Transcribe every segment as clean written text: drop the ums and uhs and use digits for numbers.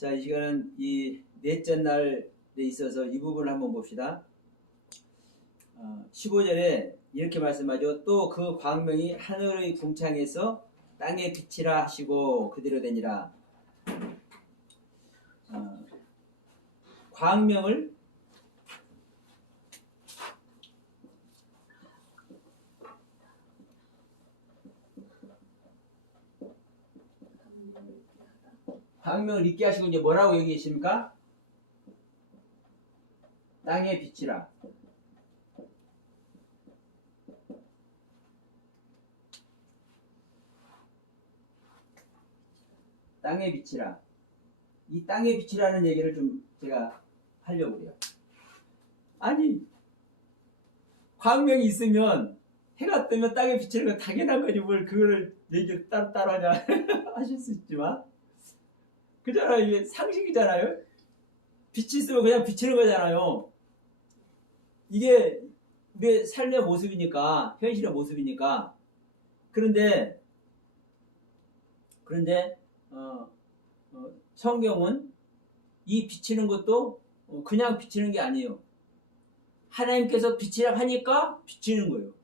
자, 이 시간은 이 넷째 날에 있어서 이 부분을 한번 봅시다. 15절에 이렇게 말씀하죠. 또 그 광명이 하늘의 궁창에서 땅에 빛이라 하시고 그대로 되니라. 광명을 있게 하시고 이제 뭐라고 여기 있습니까? 땅에 빛이라. 땅에 빛이라. 이 땅에 빛이라는 얘기를 좀 제가 하려고 해요. 아니, 광명이 있으면 해가 뜨면 땅에 비치는 건 당연한 거지 뭘 그거를 얘기를 따로 하냐 하실 수 있지만 그잖아요. 이게 상식이잖아요. 빛이 있으면 그냥 비치는 거잖아요. 이게 우리의 삶의 모습이니까, 현실의 모습이니까. 그런데 성경은 이 비치는 것도 그냥 비치는 게 아니에요. 하나님께서 빛이라고 하니까 비치는 거예요.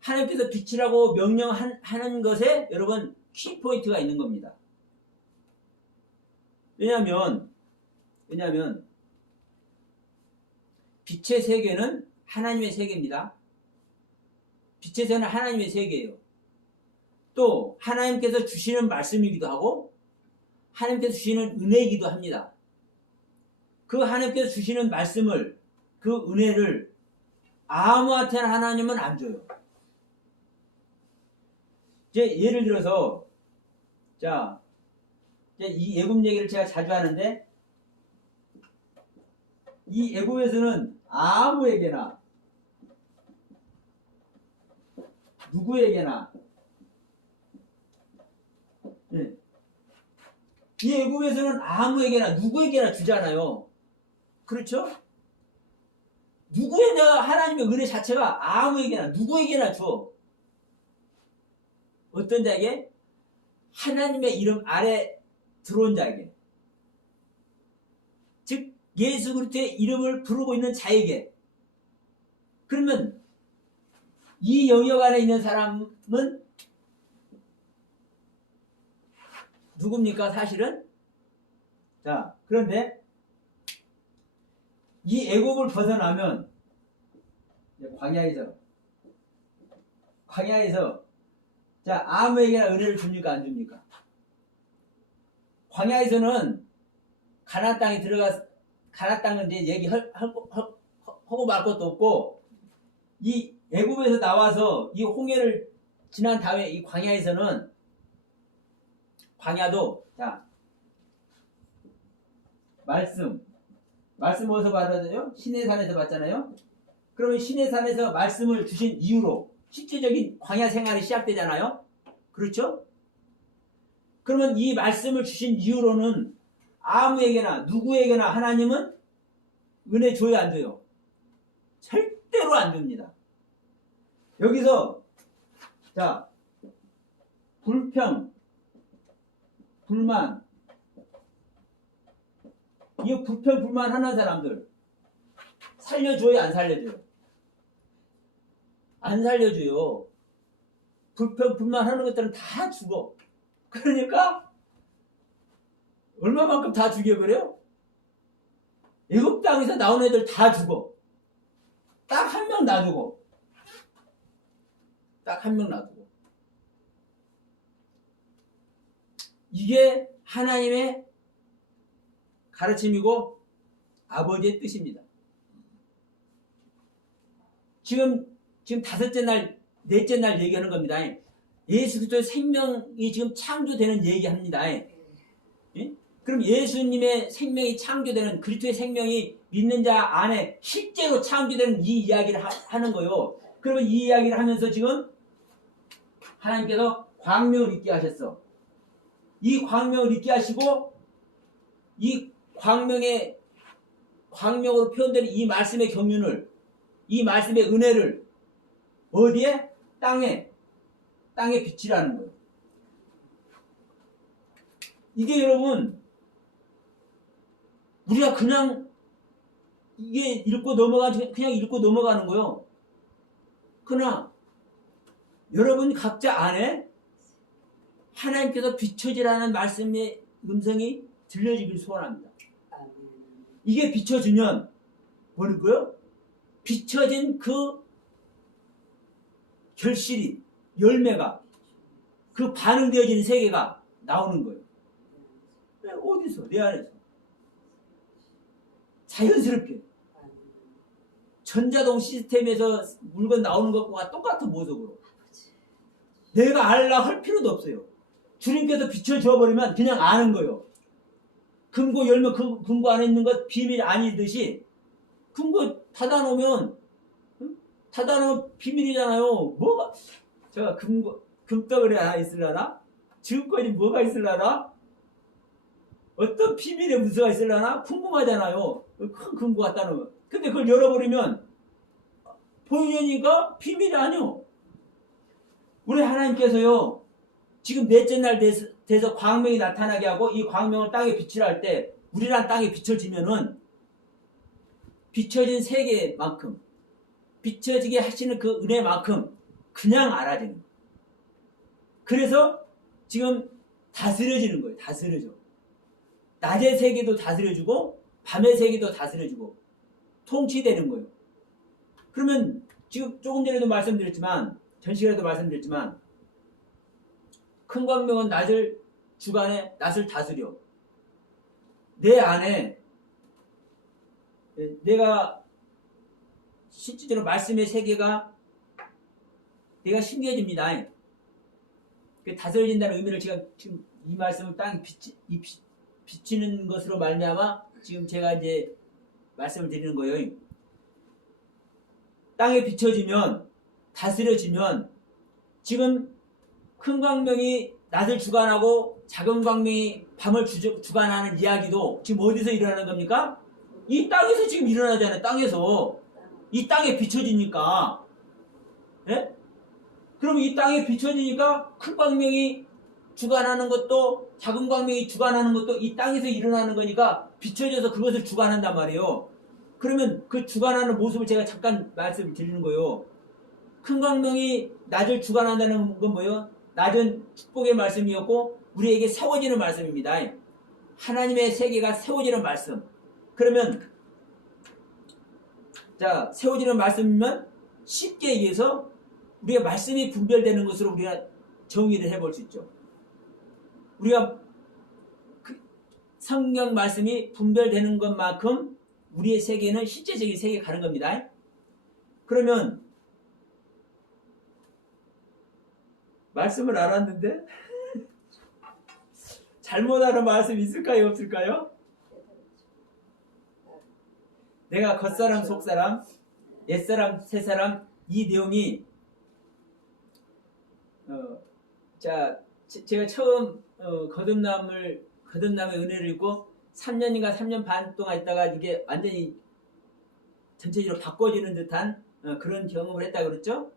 하나님께서 빛이라고 명령하는 것에 여러분 키포인트가 있는 겁니다. 왜냐하면 빛의 세계는 하나님의 세계입니다. 빛의 세계는 하나님의 세계예요. 또 하나님께서 주시는 말씀이기도 하고 하나님께서 주시는 은혜이기도 합니다. 그 하나님께서 주시는 말씀을, 그 은혜를 아무한테나 하나님은 안 줘요. 이제 예를 들어서 이 애굽 얘기를 제가 자주 하는데 이 애굽에서는 아무에게나 누구에게나 이 애굽에서는 아무에게나 누구에게나 주잖아요. 그렇죠? 누구에게나 하나님의 은혜 자체가 아무에게나 누구에게나 줘. 어떤 자에게? 하나님의 이름 아래 들어온 자에게. 즉 예수 그리스도의 이름을 부르고 있는 자에게. 그러면 이 영역 안에 있는 사람은 누굽니까? 사실은? 자, 그런데 이 애국을 벗어나면 광야에서 자, 아무에게나 은혜를 줍니까? 안 줍니까? 광야에서는 가나안 땅에 가나안 땅은 이제 얘기하고 말 것도 없고 이 애굽에서 나와서 이 홍해를 지난 다음에 이 광야에서는 광야도 자 말씀 어디서 받았어요? 시내산에서 받잖아요. 그러면 시내산에서 말씀을 주신 이유로 실제적인 광야 생활이 시작되잖아요. 그렇죠? 그러면 이 말씀을 주신 이유로는 아무에게나 누구에게나 하나님은 은혜 줘요, 안 줘요? 절대로 안 줍니다. 여기서 자 불평, 불만, 이 불평, 불만 하는 사람들 살려줘요, 안 살려줘요? 안 살려줘요. 불평, 불만 하는 것들은 다 죽어. 그러니까 얼마만큼 다 죽여버려요? 애굽 땅에서 나온 애들 다 죽어. 딱 한 명 놔두고. 이게 하나님의 가르침이고 아버지의 뜻입니다. 지금 넷째 날 얘기하는 겁니다. 예수 그리스도의 생명이 지금 창조되는 얘기합니다. 그럼 예수님의 생명이 창조되는, 그리스도의 생명이 믿는 자 안에 실제로 창조되는 이 이야기를 하는 거요. 그러면 이 이야기를 하면서 지금 하나님께서 광명을 있게 하셨어. 이 광명을 있게 하시고 이 광명으로 표현되는 이 말씀의 경륜을, 이 말씀의 은혜를 어디에? 땅에 빛이라는 거예요. 이게 여러분 우리가 그냥 이게 읽고 그냥 읽고 넘어가는 거요. 그러나 여러분 각자 안에 하나님께서 비춰지라는 말씀의 음성이 들려지길 소원합니다. 이게 비춰지면 뭐라고요? 비춰진 그 결실이, 열매가, 그 반응되어지는 세계가 나오는 거예요. 어디서? 내 안에서. 자연스럽게. 전자동 시스템에서 물건 나오는 것과 똑같은 모습으로. 내가 알라 할 필요도 없어요. 주님께서 비춰줘 버리면 그냥 아는 거예요. 금고 열면 그 금고 안에 있는 것 비밀 아니듯이 금고 닫아놓으면 비밀이잖아요. 뭐가 제가 금덩어리 하나 있으려나? 지금까지 뭐가 있으려나? 어떤 비밀의 문서가 있으려나? 궁금하잖아요. 큰 금고 갖다 놓으면. 근데 그걸 열어버리면 보이니까 비밀이 아니요. 우리 하나님께서요. 지금 넷째 날 돼서 광명이 나타나게 하고 이 광명을 땅에 비치라 할 때 우리란 땅에 비춰지면은 비춰진 세계만큼 비춰지게 하시는 그 은혜만큼 그냥 알아지는 거예요. 그래서 지금 다스려지는 거예요. 다스려져. 낮의 세계도 다스려주고 밤의 세계도 다스려주고 통치되는 거예요. 그러면 지금 조금 전에도 말씀드렸지만 전 시간에도 말씀드렸지만 큰 광명은 낮을 주간에 낮을 다스려. 내 안에 내가 실질적으로 말씀의 세계가 내가 신기해집니다. 다스려진다는 의미를 제가 지금 이 말씀을 땅에 비치는 것으로 말미암아 지금 제가 이제 말씀을 드리는 거예요. 땅에 비춰지면 다스려지면 지금 큰 광명이 낮을 주관하고 작은 광명이 밤을 주관하는 이야기도 지금 어디서 일어나는 겁니까? 이 땅에서 지금 일어나잖아요. 땅에서. 이 땅에 비춰지니까. 예? 그럼 이 땅에 비춰지니까 큰 광명이 주관하는 것도 작은 광명이 주관하는 것도 이 땅에서 일어나는 거니까 비춰져서 그것을 주관한단 말이에요. 그러면 그 주관하는 모습을 제가 잠깐 말씀을 드리는 거예요. 큰 광명이 낮을 주관한다는 건 뭐예요? 낮은 축복의 말씀이었고 우리에게 세워지는 말씀입니다. 하나님의 세계가 세워지는 말씀. 그러면 자 세워지는 말씀이면 쉽게 얘기해서 우리가 말씀이 분별되는 것으로 우리가 정의를 해볼 수 있죠. 우리가 그 성경 말씀이 분별되는 것만큼 우리의 세계는 실제적인 세계에 가는 겁니다. 그러면 말씀을 알았는데 잘못하는 말씀이 있을까요? 없을까요? 내가 겉사람 속사람 옛사람 새사람 이 내용이 제가 처음 거듭남의 은혜를 읽고 3년인가 3년 반 동안 있다가 이게 완전히 전체적으로 바꿔지는 듯한 그런 경험을 했다 그랬죠.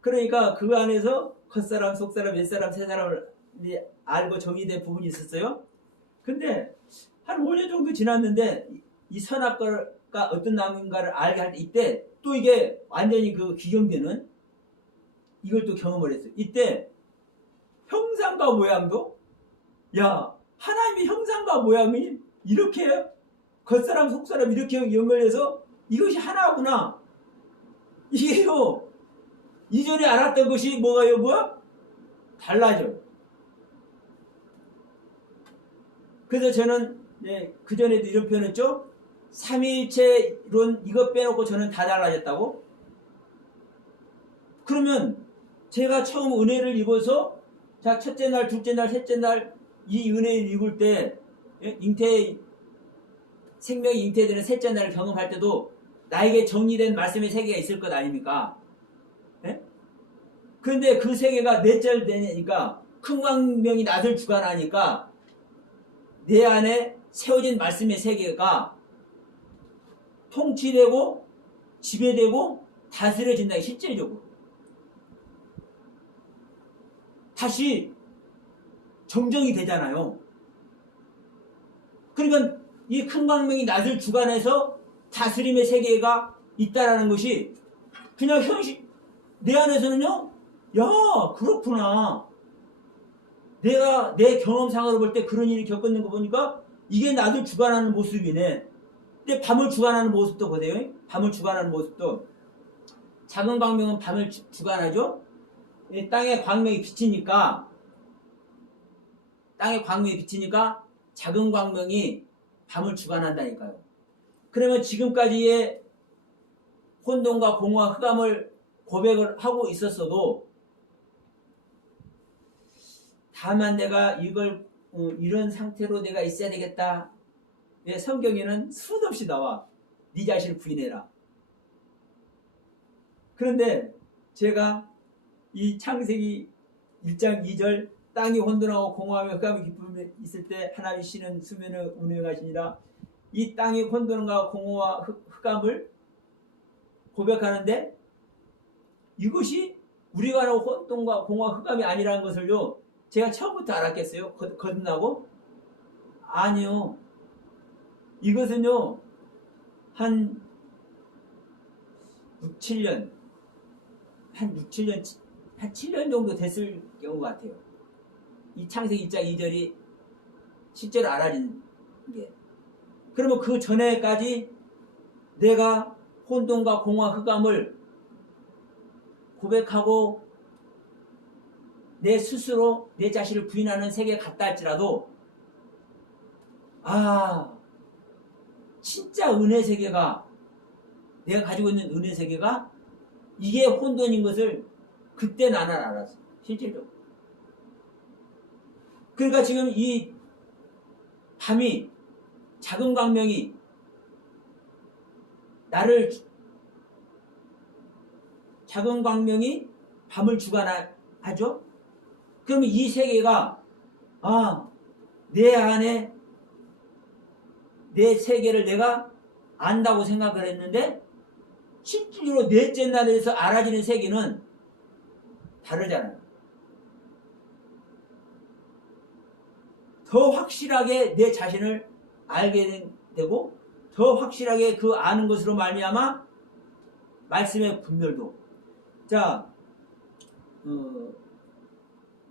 그러니까 그 안에서 겉사람 속사람 옛사람 새사람을 알고 정의된 부분이 있었어요. 근데 한 5년 정도 지났는데 이 선악과가 어떤 나무인가를 알게 할 때 이때 또 이게 완전히 그 기경되는 이걸 또 경험을 했어요. 이때 형상과 모양도 하나님의 형상과 모양이 이렇게 겉사람 속사람 이렇게 연결해서 이것이 하나구나. 이게요 이전에 알았던 것이 뭐가 달라져요. 그래서 저는 그전에도 이런 표현했죠. 삼위일체론 이것 빼놓고 저는 다 달라졌다고. 그러면 제가 처음 은혜를 입어서 자 첫째 날, 둘째 날, 셋째 날 이 은혜를 입을 때 생명이 잉태되는 셋째 날을 경험할 때도 나에게 정리된 말씀의 세계가 있을 것 아닙니까? 예? 그런데 그 세계가 넷째 되니까 큰 광명이 낮을 주관하니까 내 안에 세워진 말씀의 세계가 통치되고 지배되고 다스려진다. 실질적으로 다시 정정이 되잖아요. 그러니까 이 큰 광명이 낯을 주관해서 다스림의 세계가 있다라는 것이 그냥 현실, 내 안에서는요, 야, 그렇구나. 내가 내 경험상으로 볼 때 그런 일이 겪었는 거 보니까 이게 낯을 주관하는 모습이네. 근데 밤을 주관하는 모습도 보세요. 밤을 주관하는 모습도. 작은 광명은 밤을 주관하죠. 땅에 광명이 비치니까, 작은 광명이 밤을 주관한다니까요. 그러면 지금까지의 혼돈과 공허와 흑암을 고백을 하고 있었어도, 다만 내가 이걸 이런 상태로 내가 있어야 되겠다. 성경에는 수도 없이 나와. 네 자신을 부인해라. 그런데 제가 이 창세기 1장 2절 땅이 혼돈하고 공허하며 흑암의 기쁨이 있을 때 하나님이 쉬는 수면을 운행하시니라. 이 땅이 혼돈과 공허와 흑암을 고백하는데 이것이 우리가 하는 혼돈과 공허와 흑암이 아니라는 것을요, 제가 처음부터 알았겠어요? 거듭나고? 아니요. 이것은요, 한 7년, 한 7년 정도 됐을 경우 같아요. 이 창세기 1장 2절이 실제로 알아진 게. 그러면 그 전에까지 내가 혼돈과 공허와 흑암을 고백하고 내 스스로 내 자신을 부인하는 세계에 갔다 할지라도, 진짜 은혜 세계가, 내가 가지고 있는 은혜 세계가 이게 혼돈인 것을 그때 나는 알았어. 실질적으로. 그러니까 지금 이 밤이, 작은 광명이 작은 광명이 밤을 주관하죠. 그러면 이 세계가 내 안에 내 세계를 내가 안다고 생각을 했는데 실질적으로 넷째 날에서 알아지는 세계는 다르잖아요. 더 확실하게 내 자신을 알게 되고 더 확실하게 그 아는 것으로 말미암아 말씀의 분별도. 자,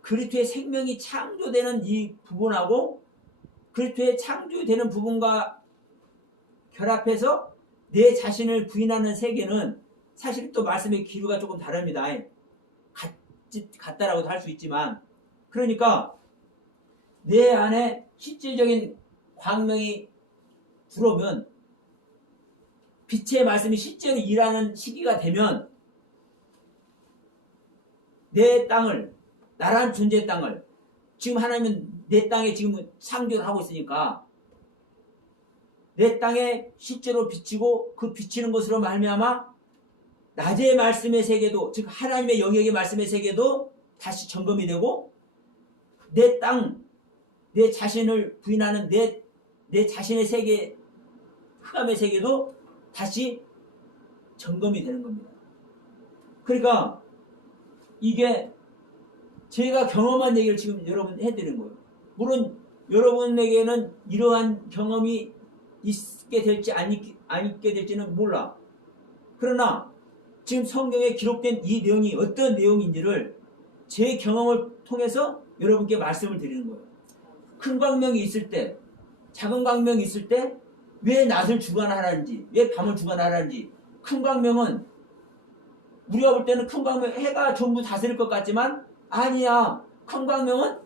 그리스도의 생명이 창조되는 이 부분하고 그리스도의 창조되는 부분과 결합해서 내 자신을 부인하는 세계는 사실 또 말씀의 기류가 조금 다릅니다. 같다라고도 할 수 있지만, 그러니까 내 안에 실질적인 광명이 들어오면, 빛의 말씀이 실제로 일하는 시기가 되면 내 땅을, 나란 존재의 땅을, 지금 하나님은 내 땅에 지금 창조를 하고 있으니까 내 땅에 실제로 비치고 그 비치는 것으로 말미암아 낮의 말씀의 세계도, 즉 하나님의 영역의 말씀의 세계도 다시 점검이 되고 내 땅, 내 자신을 부인하는 내 자신의 세계, 흑암의 세계도 다시 점검이 되는 겁니다. 그러니까 이게 제가 경험한 얘기를 지금 여러분 해드리는 거예요. 물론 여러분에게는 이러한 경험이 있게 될지 안 있게 될지는 몰라. 그러나 지금 성경에 기록된 이 내용이 어떤 내용인지를 제 경험을 통해서 여러분께 말씀을 드리는 거예요. 큰 광명이 있을 때, 작은 광명이 있을 때 왜 낮을 주관하는지, 왜 밤을 주관하는지. 큰 광명은 우리가 볼 때는 큰 광명, 해가 전부 다스릴 것 같지만 아니야. 큰 광명은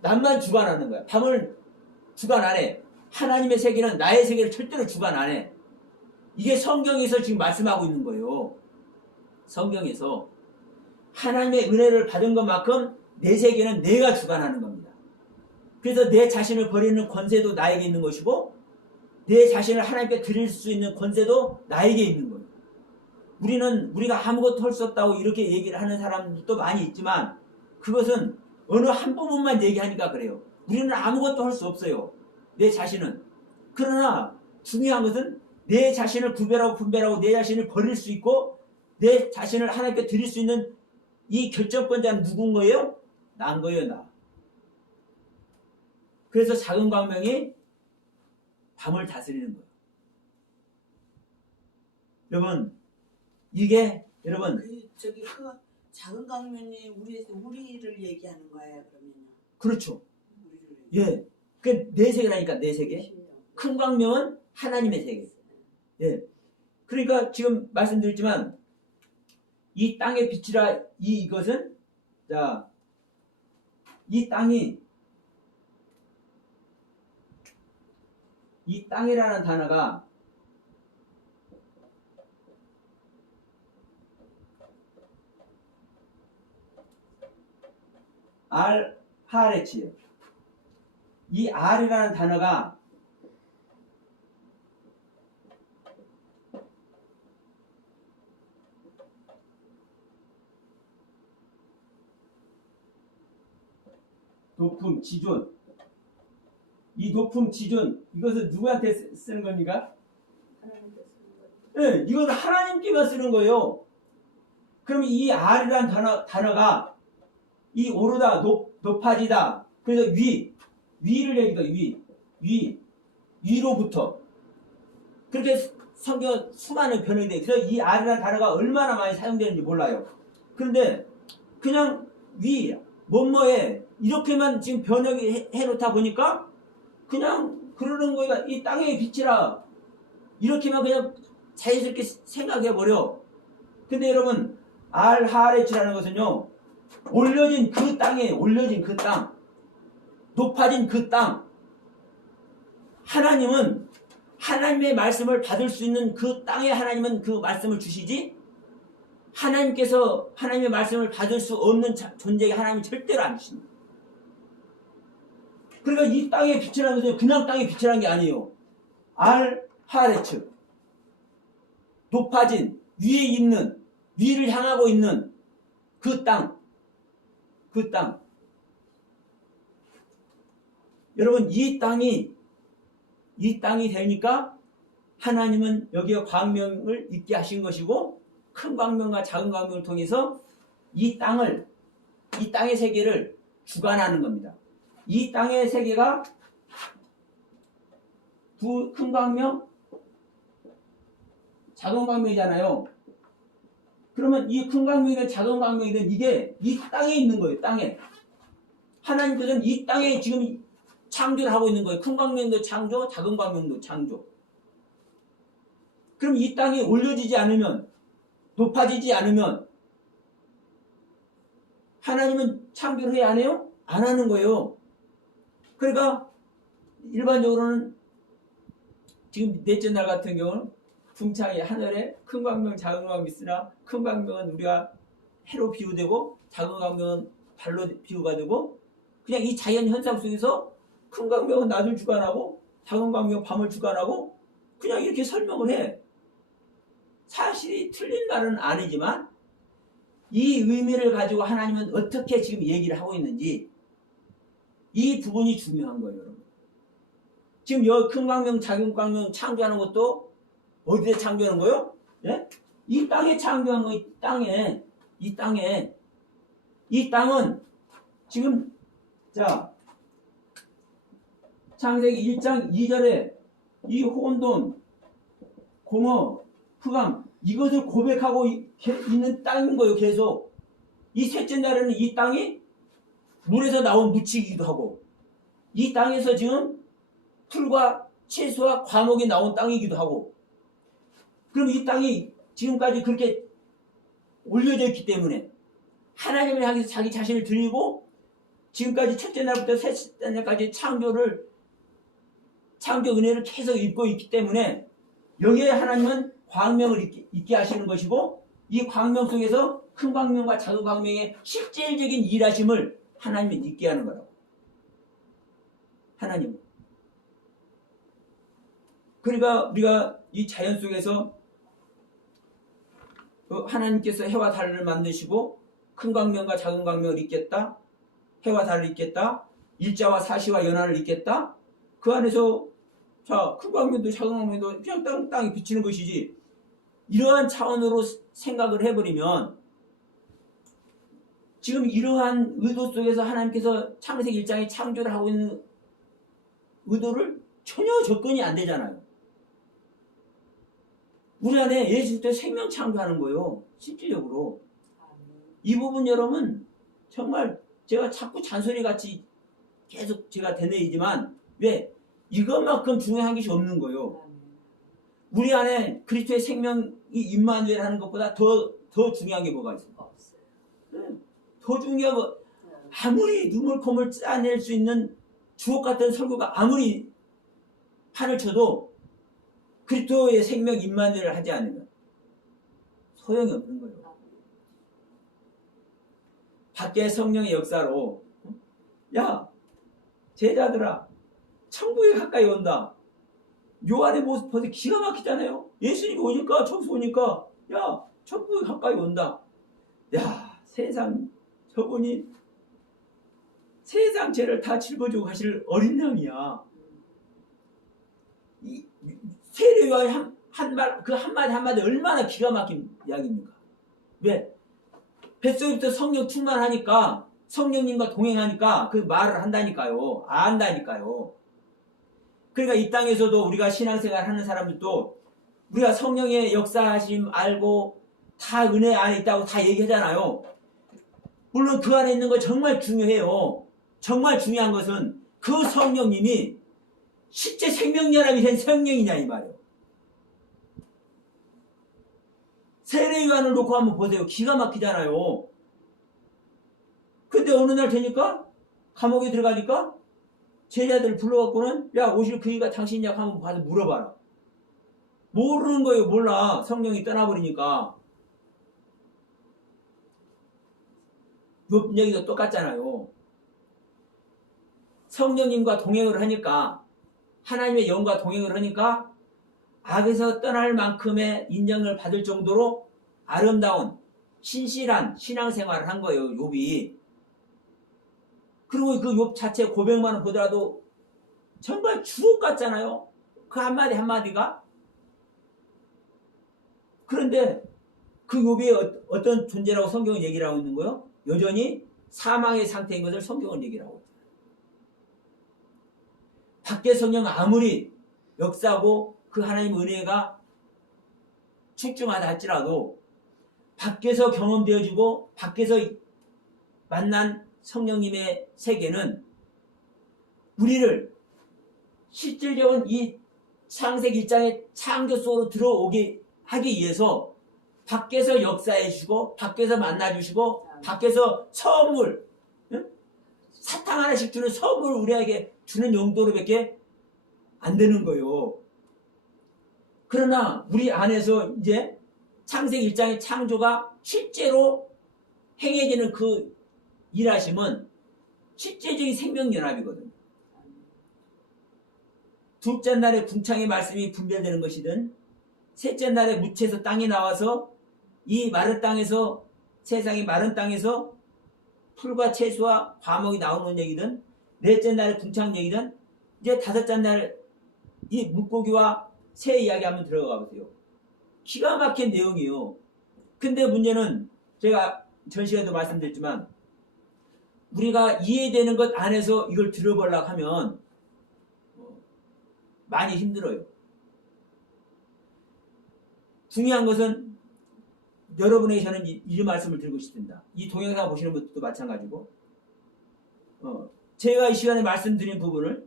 낮만 주관하는 거야. 밤을 주관 안 해. 하나님의 세계는 나의 세계를 절대로 주관 안 해. 이게 성경에서 지금 말씀하고 있는 거예요. 성경에서 하나님의 은혜를 받은 것만큼 내 세계는 내가 주관하는 겁니다. 그래서 내 자신을 버리는 권세도 나에게 있는 것이고 내 자신을 하나님께 드릴 수 있는 권세도 나에게 있는 거예요. 우리가 아무것도 할 수 없다고 이렇게 얘기를 하는 사람들도 많이 있지만 그것은 어느 한 부분만 얘기하니까 그래요. 우리는 아무것도 할 수 없어요. 내 자신은. 그러나 중요한 것은 내 자신을 구별하고 분별하고 내 자신을 버릴 수 있고 내 자신을 하나님께 드릴 수 있는 이 결정권자는 누군 거예요? 난 거예요, 나. 그래서 작은 광명이 밤을 다스리는 거예요. 여러분, 이게 여러분 그 작은 강면이 우리를 얘기하는 거예요, 그러면. 그렇죠. 우리를 예, 그 네 세계라니까 네 세계. 큰 광명은 하나님의 세계. 예, 그러니까 지금 말씀드렸지만 이 땅의 빛이라 이것은 자, 이 땅이라는 단어가 하레치예요. 이 R이라는 단어가 높음, 지존. 이 높음, 지존 이것은 누구한테 쓰는 겁니까? 하나님께 쓰는 거예요. 네, 이건 하나님께만 쓰는 거예요. 그럼 이 R이라는 단어가 이 오르다, 높아지다. 그래서 위를 얘기해요. 위로부터. 그렇게 성경 수많은 변형이 돼요. 그래서 이 R이라는 단어가 얼마나 많이 사용되는지 몰라요. 그런데 그냥 뭐뭐에 이렇게만 지금 번역이 해놓다 보니까 그냥 그러는 거야. 이 땅의 빛이라 이렇게만 그냥 자연스럽게 생각해버려. 근데 여러분 알하레치라는 것은요, 올려진 그 땅에 올려진 그 땅, 높아진 그 땅, 하나님은 하나님의 말씀을 받을 수 있는 그 땅에 하나님은 그 말씀을 주시지, 하나님께서 하나님의 말씀을 받을 수 없는 존재에게 하나님이 절대로 안 주십니다. 그러니까 이 땅의 빛이라는 것은 그냥 땅의 빛이라는 게 아니에요. 알하레츠, 높아진, 위에 있는, 위를 향하고 있는 그 땅, 그 땅. 여러분, 이 땅이 되니까 하나님은 여기에 광명을 있게 하신 것이고, 큰 광명과 작은 광명을 통해서 이 땅의 세계를 주관하는 겁니다. 이 땅의 세계가 큰 광명, 작은 광명이잖아요. 그러면 이 큰 광명이든 작은 광명이든 이게 이 땅에 있는 거예요. 땅에. 하나님께서는 이 땅에 지금 창조를 하고 있는 거예요. 큰 광명도 창조, 작은 광명도 창조. 그럼 이 땅이 올려지지 않으면, 높아지지 않으면 하나님은 창조를 해야 안 해요? 안 하는 거예요. 그러니까 일반적으로는 지금 넷째 날 같은 경우는 궁창이 하늘에 큰 광명, 작은 광명 있으나 큰 광명은 우리가 해로 비유되고 작은 광명은 발로 비유가 되고, 그냥 이 자연 현상 속에서 큰 광명은 낮을 주관하고 작은 광명은 밤을 주관하고 그냥 이렇게 설명을 해. 사실이 틀린 말은 아니지만 이 의미를 가지고 하나님은 어떻게 지금 얘기를 하고 있는지 이 부분이 중요한 거예요, 여러분. 지금 여기 큰 광명, 작은 광명 창조하는 것도 어디에 창조하는 거예요? 예? 이 땅에 창조한 거, 이 땅은 지금 자 창세기 1장 2절에 이 혼돈, 공허, 흑암 이것을 고백하고 있는 땅인 거예요. 계속 이 셋째 날에는 이 땅이 물에서 나온 무치기도 하고 이 땅에서 지금 풀과 채소와 과목이 나온 땅이기도 하고, 그럼 이 땅이 지금까지 그렇게 올려져 있기 때문에 하나님을 향해서 자기 자신을 드리고 지금까지 첫째 날부터 셋째 날까지 창조 은혜를 계속 입고 있기 때문에 여기에 하나님은 광명을 있게 하시는 것이고, 이 광명 속에서 큰 광명과 작은 광명의 실질적인 일하심을 하나님이 있게 하는 거라고. 하나님. 그러니까 우리가 이 자연 속에서 하나님께서 해와 달을 만드시고 큰 광명과 작은 광명을 잇겠다. 해와 달을 잇겠다. 일자와 사시와 연한을 잇겠다. 그 안에서 큰 광명도 작은 광명도 그냥 땅에 비치는 것이지, 이러한 차원으로 생각을 해버리면 지금 이러한 의도 속에서 하나님께서 창세기 1장에 창조를 하고 있는 의도를 전혀 접근이 안 되잖아요. 우리 안에 예수 그리스도 생명 창조하는 거예요. 실질적으로. 이 부분 여러분 정말 제가 자꾸 잔소리같이 계속 제가 되뇌이지만 왜? 이것만큼 중요한 것이 없는 거예요. 우리 안에 그리스도의 생명이 임마누엘 하는 것보다 더 중요한 게 뭐가 있어요? 더 중요한 거 아무리 눈물 콧물 짜낼 수 있는 주옥 같은 설교가 아무리 판을 쳐도 그리스도의 생명 임마누엘을 하지 않으면 소용이 없는 거예요. 밖에 성령의 역사로 야 제자들아 천국에 가까이 온다. 요한의 모습 보세요. 기가 막히잖아요. 예수님이 오니까 천국 오니까 야 천국에 가까이 온다. 야 세상 저분이 세상 죄를 다 짊어지고 가실 어린 양이야. 이 세례요한의 그 한마디 한마디 얼마나 기가 막힌 이야기입니까? 왜? 뱃속부터 성령 충만하니까 성령님과 동행하니까 그 말을 한다니까요. 안다니까요. 그러니까 이 땅에서도 우리가 신앙생활 하는 사람들도 우리가 성령의 역사하심 알고 다 은혜 안에 있다고 다 얘기하잖아요. 물론 그 안에 있는 거 정말 중요해요. 정말 중요한 것은 그 성령님이 실제 생명연합이 된 성령이냐 이 말이에요. 세례요한을 놓고 한번 보세요. 기가 막히잖아요. 근데 어느 날 되니까 감옥에 들어가니까 제자들 불러갖고는 야 오실 그이가 당신이냐 한번 가서 물어봐라. 모르는 거예요. 몰라. 성령이 떠나버리니까. 요 얘기도 똑같잖아요. 성령님과 동행을 하니까 하나님의 영과 동행을 하니까 악에서 떠날 만큼의 인정을 받을 정도로 아름다운 신실한 신앙생활을 한 거예요. 욥이. 그리고 그 욥 자체 고백만을 보더라도 정말 주옥 같잖아요. 그 한마디 한마디가. 그런데 그 욥이 어떤 존재라고 성경은 얘기를 하고 있는 거예요? 여전히 사망의 상태인 것을 성경은 얘기를 하고 있어요. 밖에 성령 아무리 역사하고 그 하나님의 은혜가 출중하다 할지라도 밖에서 경험되어지고 밖에서 만난 성령님의 세계는 우리를 실질적인 이 창세기 1장의 창조 속으로 들어오게 하기 위해서 밖에서 역사해 주시고 밖에서 만나 주시고 밖에서 선물 사탕 하나씩 주는 선물 우리에게 주는 용도로밖에 안 되는 거예요. 그러나 우리 안에서 이제 창세기 1장의 창조가 실제로 행해지는 그 일하심은 실제적인 생명연합이거든요. 둘째 날에 궁창의 말씀이 분별되는 것이든 셋째 날에 무채에서 땅이 나와서 이 마른 땅에서 세상의 마른 땅에서 풀과 채소와 과목이 나오는 얘기든 넷째 날에 궁창 얘기든 이제 다섯째 날 이 물고기와 새 이야기 한번 들어가 보세요. 기가 막힌 내용이에요. 근데 문제는 제가 전 시간에도 말씀드렸지만 우리가 이해되는 것 안에서 이걸 들어보려고 하면 많이 힘들어요. 중요한 것은 여러분에게 저는 이 말씀을 드리고 싶습니다. 이 동영상 보시는 분들도 마찬가지고 제가 이 시간에 말씀드린 부분을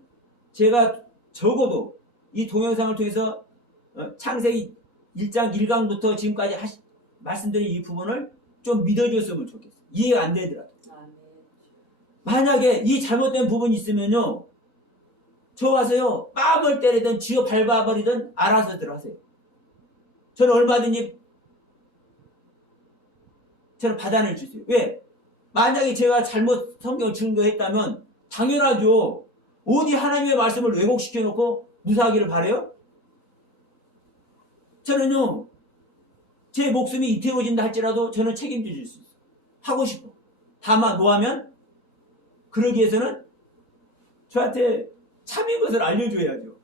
제가 적어도 이 동영상을 통해서 창세기 1장 1강부터 지금까지 말씀드린 이 부분을 좀 믿어줬으면 좋겠어요. 이해가 안 되더라도. 만약에 이 잘못된 부분이 있으면요. 저 와서요. 뺨을 때리든 쥐어 밟아버리든 알아서들 하세요. 저는 얼마든지 저는 받아낼 수 있어요. 왜? 만약에 제가 잘못 성경을 증거했다면 당연하죠. 어디 하나님의 말씀을 왜곡시켜놓고 무사하기를 바라요? 저는요. 제 목숨이 이태워진다 할지라도 저는 책임질 수 있어요. 하고 싶어. 다만 뭐하면? 그러기 위해서는 저한테 참인 것을 알려줘야죠.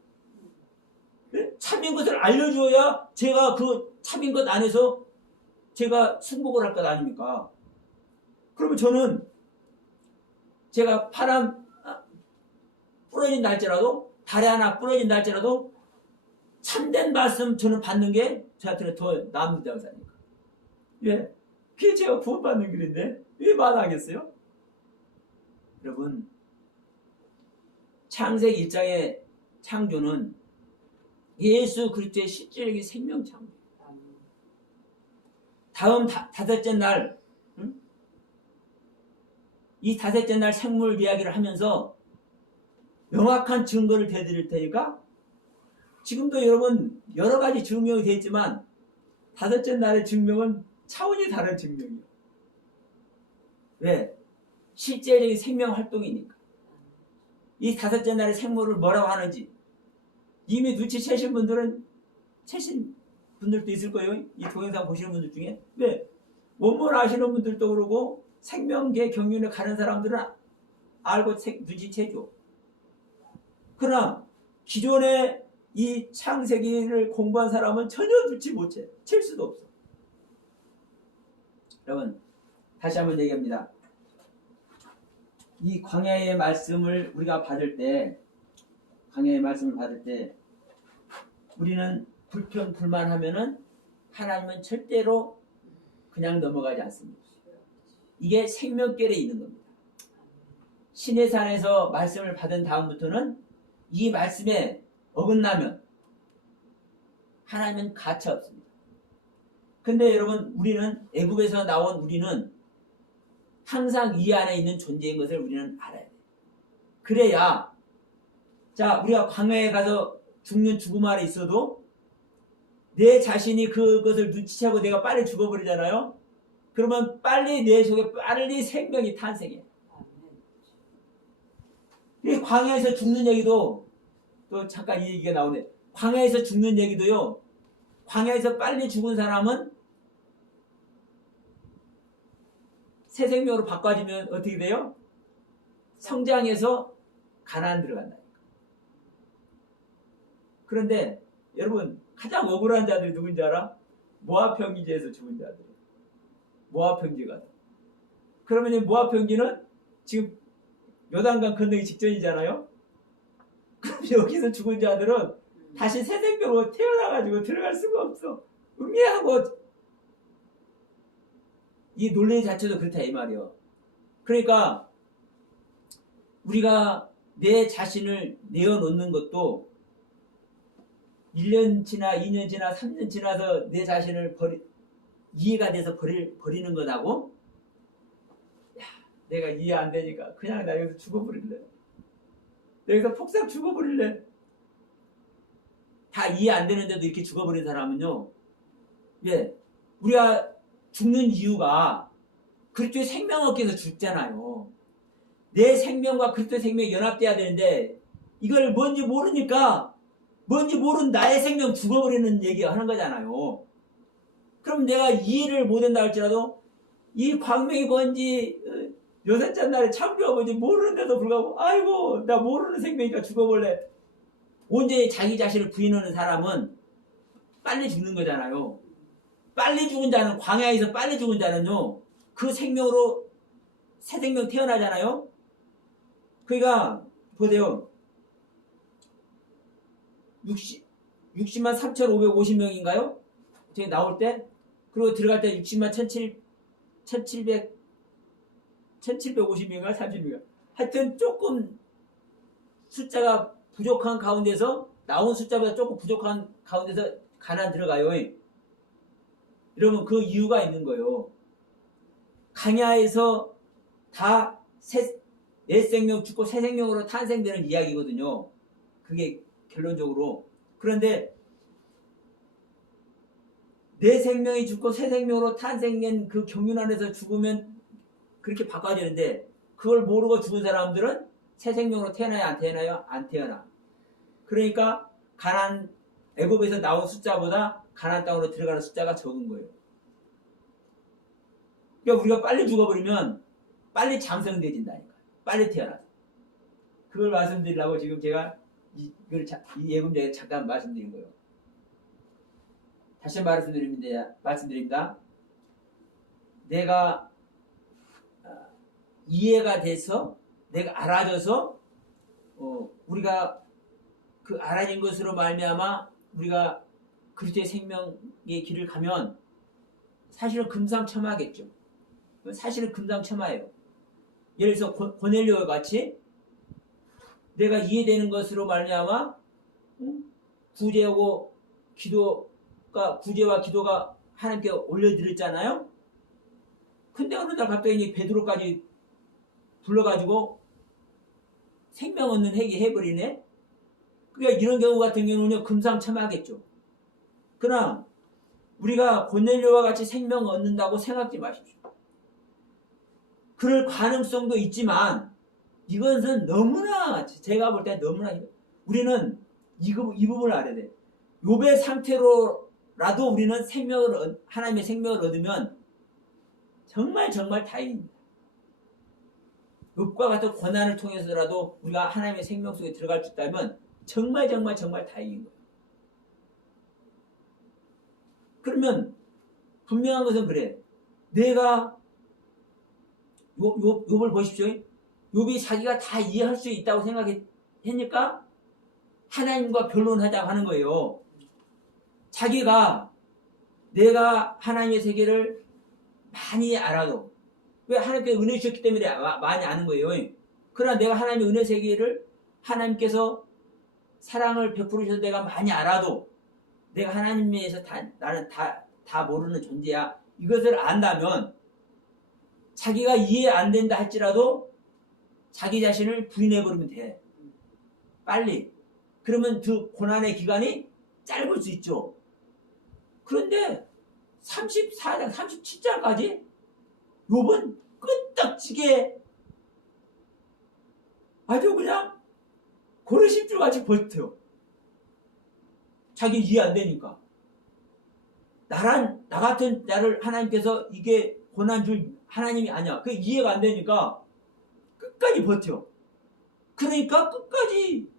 네? 참인 것을 알려줘야 제가 그 참인 것 안에서 제가 승복을 할 것 아닙니까? 그러면 저는 제가 바람 부러진다 할지라도 다리 하나 부러진다 할지라도 참된 말씀 저는 받는 게 저한테는 더 남는다고 생각합니다. 왜? 그게 제가 구원받는 길인데 왜 마다하겠어요? 여러분, 창세기 1장의 창조는 예수 그리스도의 실질적인 생명 창조. 다음 다섯째 날, 이 다섯째 날 생물 이야기를 하면서 명확한 증거를 대드릴 테니까 지금도 여러분 여러 가지 증명이 되어 있지만 다섯째 날의 증명은 차원이 다른 증명이에요. 왜? 실제적인 생명 활동이니까. 이 다섯째 날의 생물을 뭐라고 하는지 이미 눈치채신 분들은 채신 분들도 있을 거예요. 이 동영상 보시는 분들 중에. 왜? 원문 아시는 분들도 그러고 생명계 경륜에 가는 사람들은 알고 눈치채죠. 그러나 기존에 이 창세기를 공부한 사람은 전혀 눈치 못 채. 챌 수도 없어. 여러분, 다시 한번 얘기합니다. 이 광야의 말씀을 우리가 받을 때, 광야의 말씀을 받을 때 우리는 불평 불만하면은 하나님은 절대로 그냥 넘어가지 않습니다. 이게 생명결에 있는 겁니다. 신의 산에서 말씀을 받은 다음부터는 이 말씀에 어긋나면 하나님은 가차 없습니다. 근데 여러분, 우리는 애굽에서 나온 우리는 항상 이 안에 있는 존재인 것을 우리는 알아야 돼요. 그래야 자, 우리가 광야에 가서 죽는 죽음 아래 있어도 내 자신이 그것을 눈치채고 내가 빨리 죽어버리잖아요. 그러면 빨리 내 속에 빨리 생명이 탄생해. 이 광야에서 죽는 얘기도 또 잠깐 이 얘기가 나오네. 광야에서 죽는 얘기도요. 광야에서 빨리 죽은 사람은 새 생명으로 바꿔지면 어떻게 돼요? 성장해서 가나안 들어간다. 그런데 여러분, 가장 억울한 자들이 누군지 알아? 모압 평지에서 죽은 자들. 모압 평지가. 그러면 이 모압 평지는 지금 요단강 건너기 직전이잖아요. 그럼 여기서 죽은 자들은 다시 새 생명으로 태어나가지고 들어갈 수가 없어. 음미하고 이 논리 자체도 그렇다 이 말이요. 그러니까 우리가 내 자신을 내어놓는 것도 1년 지나 2년 지나 3년 지나서 내 자신을 이해가 돼서 버리는 것하고 야, 내가 이해 안 되니까 그냥 나 여기서 죽어버릴래. 여기서 폭삭 죽어버릴래. 다 이해 안 되는데도 이렇게 죽어버린 사람은요. 왜? 우리가 죽는 이유가 그리스도의 생명 얻기 위해서 죽잖아요. 내 생명과 그리스도의 생명이 연합돼야 되는데 이걸 뭔지 모르니까 뭔지 모르는 나의 생명 죽어버리는 얘기가 하는 거잖아요. 그럼 내가 이해를 못한다 할지라도 이 광명이 뭔지 여섯째 날에 창조가 뭔지 모르는데도 불구하고 아이고 나 모르는 생명이니까 죽어볼래. 온전히 자기 자신을 부인하는 사람은 빨리 죽는 거잖아요. 빨리 죽은 자는 광야에서 빨리 죽은 자는요. 그 생명으로 새 생명 태어나잖아요. 그러니까 보세요. 60만 3,550명인가요? 저기 나올 때 그리고 들어갈 때 60만 1,750명인가 30명인가 하여튼 조금 숫자가 부족한 가운데서 나온 숫자보다 조금 부족한 가운데서 가나안 들어가요. 여러분 그 이유가 있는 거예요. 광야에서 다 옛 생명 죽고 새 생명으로 탄생되는 이야기거든요. 그게 결론적으로. 그런데 내 생명이 죽고 새 생명으로 탄생된 그 경륜 안에서 죽으면 그렇게 바꿔지는데 그걸 모르고 죽은 사람들은 새 생명으로 태어나요? 안 태어나요? 안 태어나. 그러니까 가나안 애굽에서 나온 숫자보다 가나안 땅으로 들어가는 숫자가 적은 거예요. 그러니까 우리가 빨리 죽어버리면 빨리 장성되진다니까. 빨리 태어나서. 그걸 말씀드리려고 지금 제가 이 예금자에 잠깐 말씀드린 거예요. 다시 말씀드립니다. 내가 이해가 돼서 내가 알아져서 우리가 그 알아진 것으로 말미암아 우리가 그리스도의 생명의 길을 가면 사실은 금상첨화겠죠. 사실은 금상첨화예요. 예를 들어서 고넬료와 같이 내가 이해되는 것으로 말미암아 구제와 기도가 하나님께 올려드렸잖아요. 근데 어느 날 갑자기 베드로까지 불러가지고 생명 얻는 회개 해버리네. 그러니까 이런 경우 같은 경우는 금상첨화하겠죠. 그러나 우리가 고넬료와 같이 생명 얻는다고 생각지 마십시오. 그럴 가능성도 있지만 이것은 너무나 제가 볼 때 너무나 우리는 이 부분을 알아야 돼. 욥의 상태로라도 우리는 하나님의 생명을 얻으면 정말 다행입니다. 욥과 같은 고난을 통해서라도 우리가 하나님의 생명 속에 들어갈 수 있다면 정말 다행인 거예요. 그러면 분명한 것은 그래. 내가 욥을 보십시오. 욥이 자기가 다 이해할 수 있다고 생각했니까 하나님과 변론하자고 하는 거예요. 자기가 내가 하나님의 세계를 많이 알아도 왜 하나님께 은혜 주셨기 때문에 많이 아는 거예요. 그러나 내가 하나님의 은혜 세계를 하나님께서 사랑을 베풀으셔서 내가 많이 알아도 내가 하나님에서 나는 다 모르는 존재야. 이것을 안다면 자기가 이해 안 된다 할지라도 자기 자신을 부인해버리면 돼. 빨리. 그러면 그 고난의 기간이 짧을 수 있죠. 그런데 34장, 37장까지 욥은 끄떡지게 아주 그냥 고래심줄같이 버텨요. 자기 이해 안 되니까. 나 같은 나를 하나님께서 이게 고난 줄 하나님이 아니야. 그게 이해가 안 되니까 끝까지 버텨. 그러니까 끝까지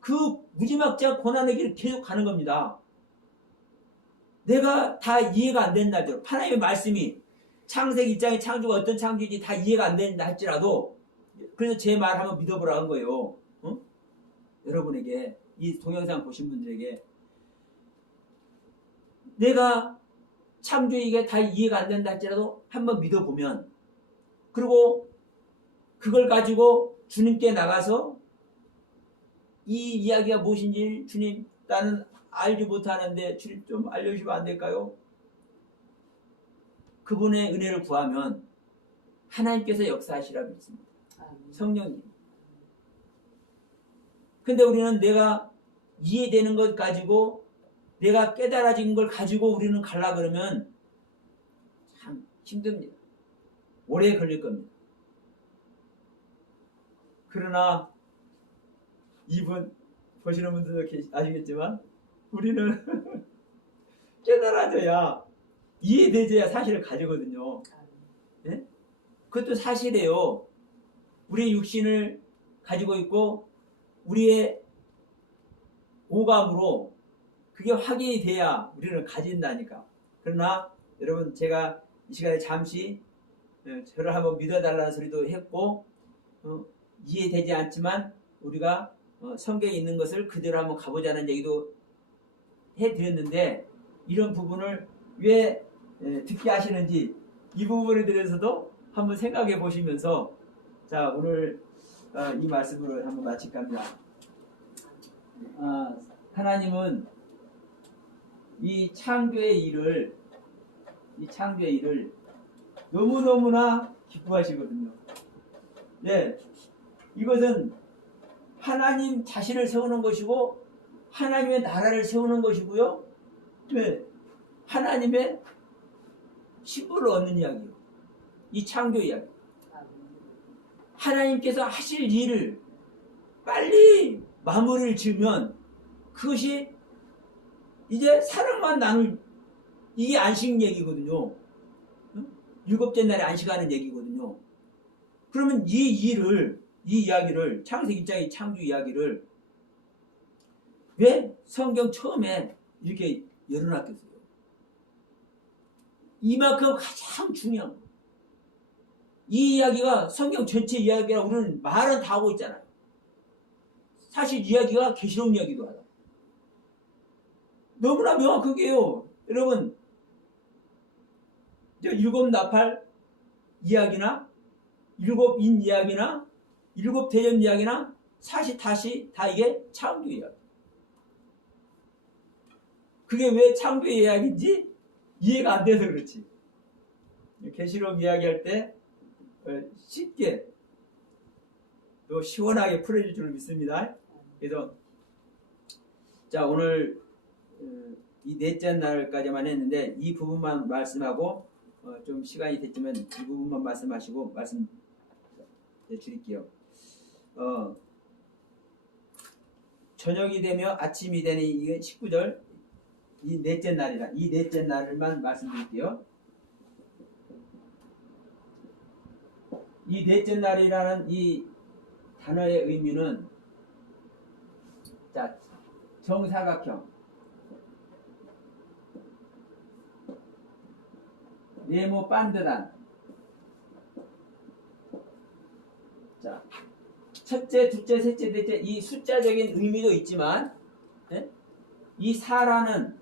그 무지막지한 고난의 길을 계속 가는 겁니다. 내가 다 이해가 안 된다죠. 하나님의 말씀이 창세기 1장의 창조가 어떤 창조인지 다 이해가 안 된다 할지라도 그래서 제 말 한번 믿어보라 한 거예요. 여러분에게 이 동영상 보신 분들에게 내가 창조이게 다 이해가 안 된다 할지라도 한번 믿어보면 그리고 그걸 가지고 주님께 나가서 이 이야기가 무엇인지 주님 나는 알지 못하는데 주님 좀 알려주시면 안 될까요? 그분의 은혜를 구하면 하나님께서 역사하시라 믿습니다. 성령님. 근데 우리는 내가 이해되는 것 가지고 내가 깨달아진 걸 가지고 우리는 가려고 그러면 참 힘듭니다. 오래 걸릴 겁니다. 그러나 이분 보시는 분들도 아시겠지만 우리는 깨달아져야 이해되져야 사실을 가지거든요. 네? 그것도 사실이에요. 우리의 육신을 가지고 있고 우리의 오감으로 그게 확인이 돼야 우리는 가진다니까. 그러나 여러분 제가 이 시간에 잠시 저를 한번 믿어달라는 소리도 했고 이해되지 않지만 우리가 성경에 있는 것을 그대로 한번 가보자는 얘기도 해드렸는데 이런 부분을 왜 듣게 하시는지 이 부분에 대해서도 한번 생각해 보시면서 자 오늘 이 말씀으로 한번 마칠까 합니다. 하나님은 이 창조의 일을 너무너무나 기뻐하시거든요. 네, 이것은 하나님 자신을 세우는 것이고 하나님의 나라를 세우는 것이고요. 네, 하나님의 신부를 얻는 이야기예요. 이 창조 이야기. 하나님께서 하실 일을 빨리 마무리를 지으면 그것이 이제 사랑만 나눌 이게 안식 얘기거든요. 일곱째 날에 안식하는 얘기거든요. 그러면 이 이야기를 창세기 1장의 창조 이야기를 왜 성경 처음에 이렇게 열어놨겠어요? 이만큼 가장 중요한 거예요. 이 이야기가 성경 전체 이야기라 우리는 말은 다 하고 있잖아요. 사실 이야기가 계시록 이야기도 하다. 너무나 명확한 게요. 여러분, 일곱 나팔 이야기나 일곱 인 이야기나 일곱 대전 이야기나 사실 다시 다 이게 창조 이야기. 그게 왜 창조 이야기인지 이해가 안 돼서 그렇지. 계시록 이야기할 때 쉽게 또 시원하게 풀어질 줄 믿습니다. 그래서 자, 오늘 이 넷째 날까지만 했는데 이 부분만 말씀하고 좀 시간이 됐지만 이 부분만 말씀하시고 말씀 드릴게요. 저녁이 되며 아침이 되니 이게 19절 이 넷째 날이라 이 넷째 날만 말씀드릴게요. 이 넷째 날이라는 이 단어의 의미는 자, 정사각형 네모 반듯한 자, 첫째, 둘째, 셋째, 넷째 이 숫자적인 의미도 있지만 이 사라는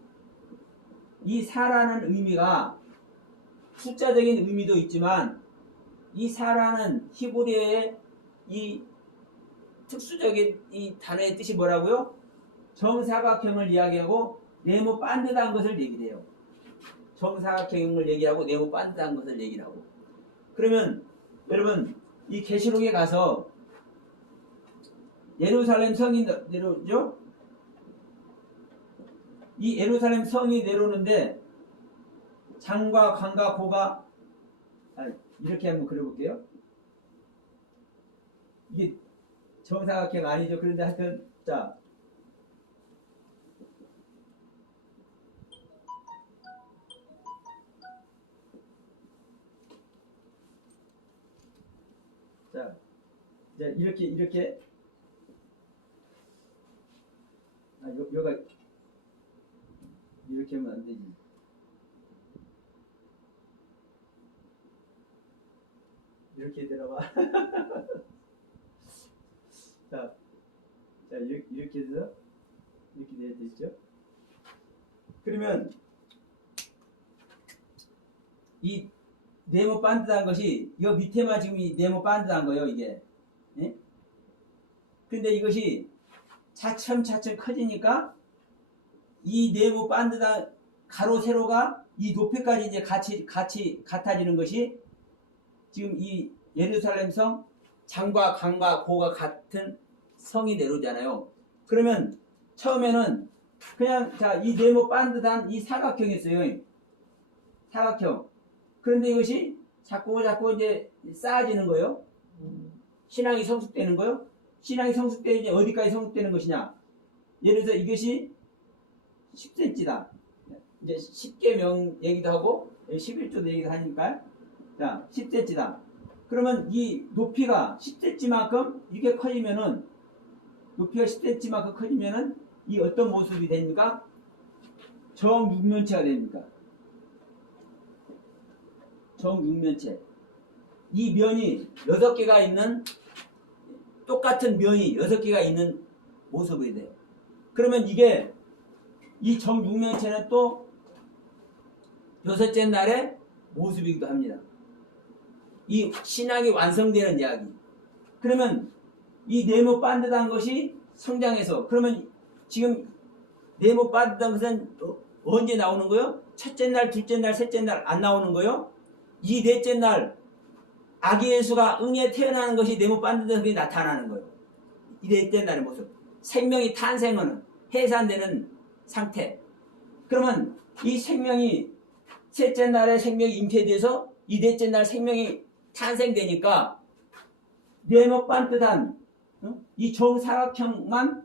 의미가 숫자적인 의미도 있지만 이 사라는 히브리어의 이 특수적인 이 단어의 뜻이 뭐라고요? 정사각형을 이야기하고 네모 반듯한 것을 얘기해요. 정사각형을 얘기하고 네모 반듯한 것을 얘기하고. 그러면 여러분 이 계시록에 가서 예루살렘 성이 내려오죠? 이 예루살렘 성이 내려오는데 장과 강과 고가 이렇게 한번 그려볼게요. 이게 정사각형 아니죠. 그런데 하여튼 자 이제 이렇게 여가 이렇게 하면 안 되지. 이렇게 들어봐. 자, 이렇게 해서 이렇게 돼야 되죠. 그러면 이 네모 반듯한 것이 이 밑에만 지금 이 네모 반듯한 거예요, 이게. 예? 근데 이것이 차츰 커지니까 이 네모 반듯한 가로 세로가 이 높이까지 이제 같이 같아지는 것이 지금 이 예루살렘 성 장과 강과 고가 같은 성이 내려오잖아요. 그러면 처음에는 그냥 자, 이 네모 반듯한 이 사각형이었어요. 사각형. 그런데 이것이 자꾸 이제 쌓아지는 거예요. 신앙이 성숙되는 거예요. 신앙이 성숙되면 이제 어디까지 성숙되는 것이냐. 예를 들어서 이것이 10cm다. 이제 10계명 얘기도 하고 11조도 얘기도 하니까 자 10cm다. 그러면 이 높이가 10cm만큼 이렇게 커지면은 높이가 10cm만큼 커지면은 이 어떤 모습이 됩니까? 정육면체가 됩니까? 정육면체. 이 면이 6개가 있는 똑같은 면이 6개가 있는 모습이 돼요. 그러면 이게 이 정육면체는 또 6째 날의 모습이기도 합니다. 이 신학이 완성되는 이야기. 그러면 이 네모 반듯한 것이 성장해서 그러면 지금 네모 반듯한 것은 언제 나오는 거요? 첫째 날, 둘째 날, 셋째 날 안 나오는 거요? 이 넷째 날 아기 예수가 응에 태어나는 것이 네모 반듯한 것이 나타나는 거예요. 이 넷째 날의 모습. 생명이 탄생하는 해산되는 상태. 그러면 이 생명이 셋째 날에 생명이 잉태돼서 이 넷째 날 생명이 탄생되니까 네모 반듯한 이 정사각형만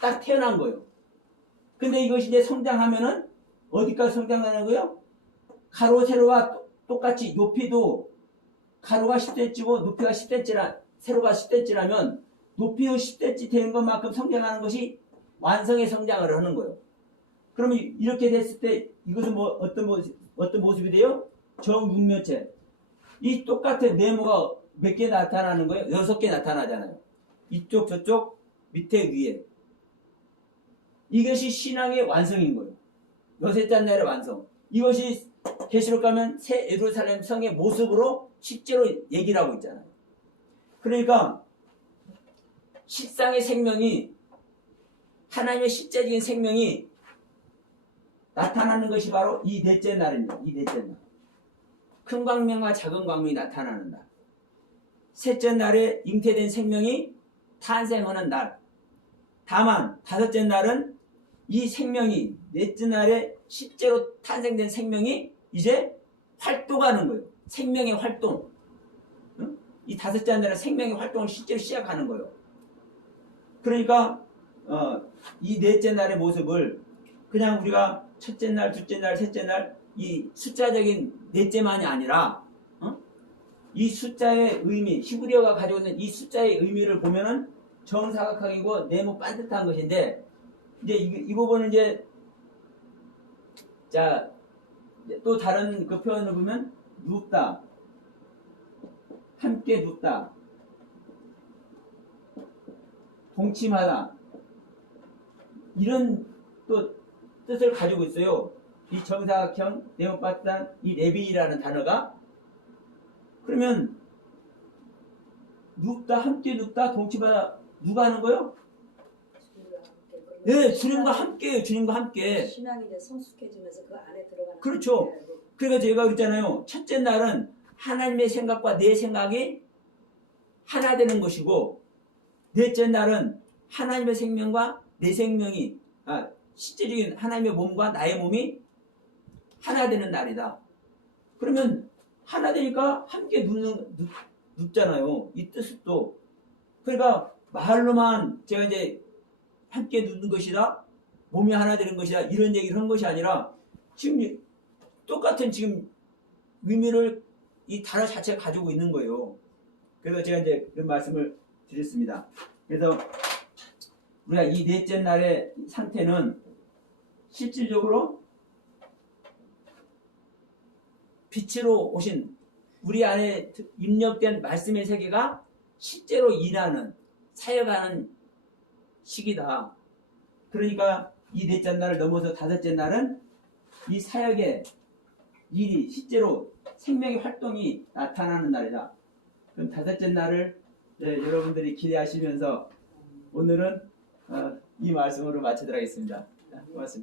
딱 태어난 거예요. 근데 이것이 이제 성장하면은 어디까지 성장하는 거예요? 가로 세로와 똑같이 높이도 가로가 10cm고 높이가 10cm라 세로가 10cm라면 높이가 10cm 되는 것만큼 성장하는 것이 완성의 성장을 하는 거예요. 그러면 이렇게 됐을 때 이것은 뭐 어떤 모습이 돼요? 정육면체. 이 똑같은 네모가 몇 개 나타나는 거예요? 6개 나타나잖아요. 이쪽 저쪽 밑에 위에. 이것이 신앙의 완성인 거예요. 여섯째 날의 완성. 이것이 계시록 가면 새 예루살렘 성의 모습으로 실제로 얘기를 하고 있잖아요. 그러니까 실상의 생명이, 하나님의 실제적인 생명이 나타나는 것이 바로 이 넷째 날입니다. 이 넷째 날. 큰 광명과 작은 광명이 나타나는 날. 셋째 날에 잉태된 생명이 탄생하는 날. 다만 다섯째 날은 이 생명이, 넷째 날에 실제로 탄생된 생명이 이제 활동하는 거예요. 생명의 활동. 응? 이 다섯째 날에 생명의 활동을 실제로 시작하는 거예요. 그러니까 이 넷째 날의 모습을 그냥 우리가 첫째 날, 둘째 날, 셋째 날 이 숫자적인 넷째만이 아니라 이 숫자의 의미, 히브리어가 가지고 있는 이 숫자의 의미를 보면은 정사각형이고 네모 반듯한 것인데, 이제 이 부분은 이제 자 또 다른 그 표현을 보면 눕다, 함께 눕다, 동침하다, 이런 또 뜻을 가지고 있어요. 이 정사각형, 네모 반듯한 이 레비라는 단어가. 그러면 눕다, 함께 눕다, 동침하다, 누가 하는 거요? 네, 주님과 함께예요. 주님과 함께. 신앙이 이제 성숙해지면서 그 안에 들어가는. 그렇죠. 그러니까 제가 그랬잖아요. 첫째 날은 하나님의 생각과 내 생각이 하나 되는 것이고, 넷째 날은 하나님의 생명과 내 생명이, 실제적인 하나님의 몸과 나의 몸이 하나 되는 날이다. 그러면 하나 되니까 함께 눕잖아요. 이 뜻은 또. 그러니까 말로만 제가 이제 함께 눕는 것이다, 몸이 하나 되는 것이다, 이런 얘기를 한 것이 아니라 지금 똑같은 지금 의미를 이 단어 자체가 가지고 있는 거예요. 그래서 제가 이제 그런 말씀을 드렸습니다. 그래서 우리가 이 넷째 날의 상태는 실질적으로 빛으로 오신 우리 안에 입력된 말씀의 세계가 실제로 일하는, 사역하는 시기다. 그러니까 이 넷째 날을 넘어서 다섯째 날은 이 사역의 일이, 실제로 생명의 활동이 나타나는 날이다. 그럼 다섯째 날을 여러분들이 기대하시면서 오늘은 이 말씀으로 마치도록 하겠습니다. 고맙습니다.